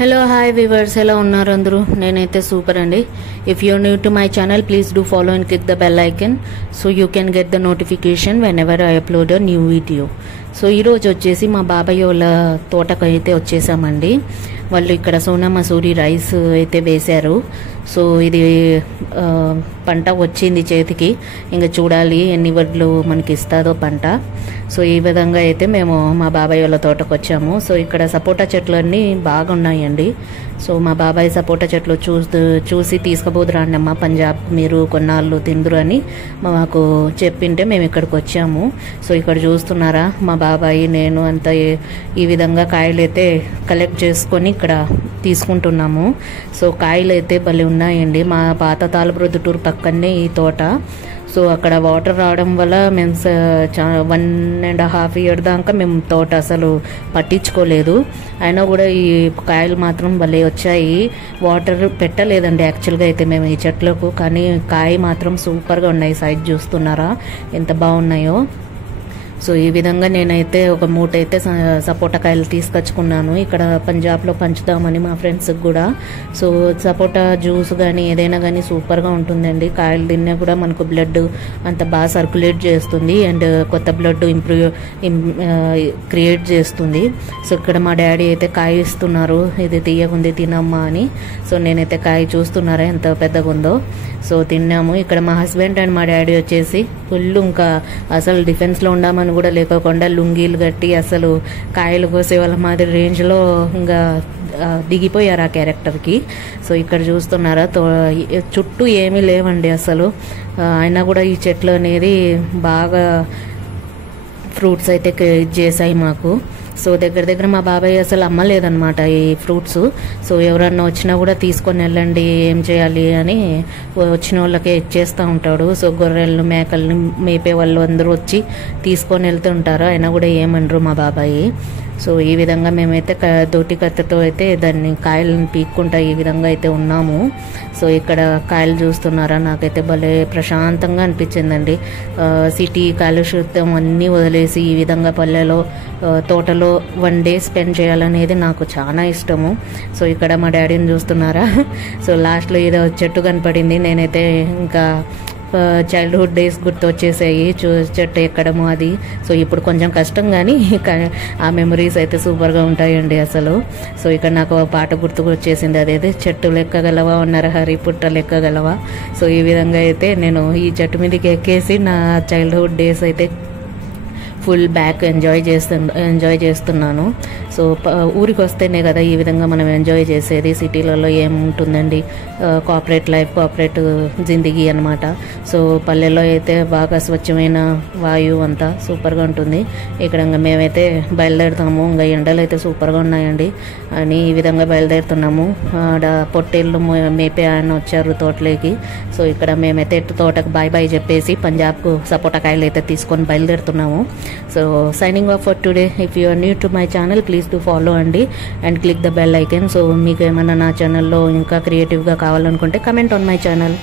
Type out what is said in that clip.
Hello hi viewers, ఎలా ఉన్నారు అందరూ? నేనైతే సూపర్ అండి. If you new to my channel, please do follow and click the bell icon so you can get the notification when ever I upload a new video. So ఈరోజు వచ్చేసి మా బాబాయ్ వాళ్ళ తోటకు అయితే వచ్చేసామండి. వాళ్ళు ఇక్కడ సోనా మసూరి రైస్ అయితే వేశారు. సో ఇది పంట వచ్చింది చేతికి, ఇంకా చూడాలి ఎన్ని వడ్లు మనకి ఇస్తుందో పంట. సో ఈ విధంగా అయితే మేము మా బాబాయ్ వాళ్ళ తోటకు వచ్చాము. సో ఇక్కడ సపోటా చెట్లు అన్నీ బాగా ఉన్నాయండి. సో మా బాబాయ్ సపోటా చెట్లు చూసి తీసుకుపోదురాండమ్మా పంజాబ్, మీరు కొన్నాళ్ళు తిందురు అని మాకు చెప్పింటే మేము ఇక్కడికి వచ్చాము. సో ఇక్కడ చూస్తున్నారా, మా బాబాయ్ నేను అంతా ఈ విధంగా కాయలు అయితే కలెక్ట్ చేసుకొని ఇక్కడ తీసుకుంటున్నాము. సో కాయలు అయితే భలే ఉన్నాయండి. మా పాత తాళప్రొద్దుటూరు పక్కనే ఈ తోట. సో అక్కడ వాటర్ రావడం వల్ల మేము 1.5 years దాకా మేము తోట అసలు పట్టించుకోలేదు. అయినా కూడా ఈ కాయలు మాత్రం భలే వచ్చాయి. వాటర్ పెట్టలేదండి యాక్చువల్గా అయితే మేము ఈ చెట్లకు, కానీ కాయ మాత్రం సూపర్గా ఉన్నాయి. సైజ్ చూస్తున్నారా ఎంత బాగున్నాయో. సో ఈ విధంగా నేనైతే ఒక మూట అయితే సపోటా కాయలు తీసుకొచ్చుకున్నాను. ఇక్కడ పంజాబ్లో పంచుదామని మా ఫ్రెండ్స్కి కూడా. సో సపోటా జ్యూస్ కానీ ఏదైనా కానీ సూపర్గా ఉంటుందండి. కాయలు తిన్నా కూడా మనకు బ్లడ్ అంత బాగా సర్క్యులేట్ చేస్తుంది అండ్ కొత్త బ్లడ్ క్రియేట్ చేస్తుంది. సో ఇక్కడ మా డాడీ అయితే కాయ ఇస్తున్నారు, ఇది తీయకుంది తినమ్మా అని. సో నేనైతే కాయ చూస్తున్నారా ఎంత పెద్దగా ఉందో. సో తిన్నాము. ఇక్కడ మా హస్బెండ్ అండ్ మా డాడీ వచ్చేసి ఫుల్ ఇంకా అసలు డిఫెన్స్లో ఉండామని కూడా లేకోకుండా లుంగీలు కట్టి అసలు కాయలు కోసే వాళ్ళ మాదిరి రేంజ్లో ఇంకా దిగిపోయారు ఆ క్యారెక్టర్కి. సో ఇక్కడ చూస్తున్నారా చుట్టూ ఏమీ లేవండి అసలు. అయినా కూడా ఈ చెట్లు అనేది బాగా ఫ్రూట్స్ అయితే చేసాయి మాకు. సో దగ్గర మా బాబాయ్ అసలు అమ్మలేదన్నమాట ఈ ఫ్రూట్స్. సో ఎవరన్నా వచ్చినా కూడా తీసుకొని వెళ్ళండి, ఏం చేయాలి అని వచ్చిన వాళ్ళకే ఇచ్చేస్తూ ఉంటాడు. సో గొర్రెలను మేకల్ని మేపే వాళ్ళు అందరూ వచ్చి తీసుకొని వెళ్తుంటారు, అయినా కూడా ఏమనరు మా బాబాయి. సో ఈ విధంగా మేమైతే దోటి కత్తెతో అయితే దాన్ని కాయలను పీక్కుంటా ఈ విధంగా అయితే ఉన్నాము. సో ఇక్కడ కాయలు చూస్తున్నారా, నాకైతే భలే ప్రశాంతంగా అనిపించిందండి. సిటీ కాలుష్యం అన్నీ వదిలేసి ఈ విధంగా పల్లెలో తోటలో 1 day స్పెండ్ చేయాలనేది నాకు చాలా ఇష్టము. సో ఇక్కడ మా డాడీని చూస్తున్నారా. సో లాస్ట్లో ఏదో చెట్టు కనపడింది. నేనైతే ఇంకా చైల్డ్హుడ్ డేస్ గుర్తు వచ్చేసాయి, చెట్టు ఎక్కడము అది. సో ఇప్పుడు కొంచెం కష్టం, కానీ ఆ మెమరీస్ అయితే సూపర్గా ఉంటాయండి అసలు. సో ఇక్కడ నాకు పాట గుర్తుకు వచ్చేసింది, అదైతే చెట్టు లెక్కగలవా నరహరి పుట్ట లెక్కగలవా. సో ఈ విధంగా అయితే నేను ఈ చెట్టు మీదకి ఎక్కేసి నా చైల్డ్హుడ్ డేస్ అయితే ఫుల్ బ్యాక్ ఎంజాయ్ చేస్తున్నాను. సో ఊరికి వస్తేనే కదా ఈ విధంగా మనం ఎంజాయ్ చేసేది. సిటీలలో ఏముంటుందండి, కార్పొరేట్ లైఫ్, కార్పొరేట్ జిందగీ అనమాట. సో పల్లెల్లో అయితే బాగా స్వచ్ఛమైన వాయువు అంతా సూపర్గా ఉంటుంది. ఇక్కడ మేమైతే బయలుదేరుతాము. ఇంకా ఎండలు అయితే సూపర్గా ఉన్నాయండి అని ఈ విధంగా బయలుదేరుతున్నాము. పొట్టేళ్ళు మేపే ఆయన వచ్చారు తోటలోకి. సో ఇక్కడ మేమైతే తోటకు బాయ్ చెప్పేసి పంజాబ్కు సపోటా కాయలు అయితే తీసుకొని బయలుదేరుతున్నాము. So signing off for today. If you are new to my channel, please to follow అండి and click the bell icon. So మీకు ఏమైనా నా ఛానల్లో ఇంకా క్రియేటివ్గా కావాలనుకుంటే కమెంట్ ఆన్ మై ఛానల్.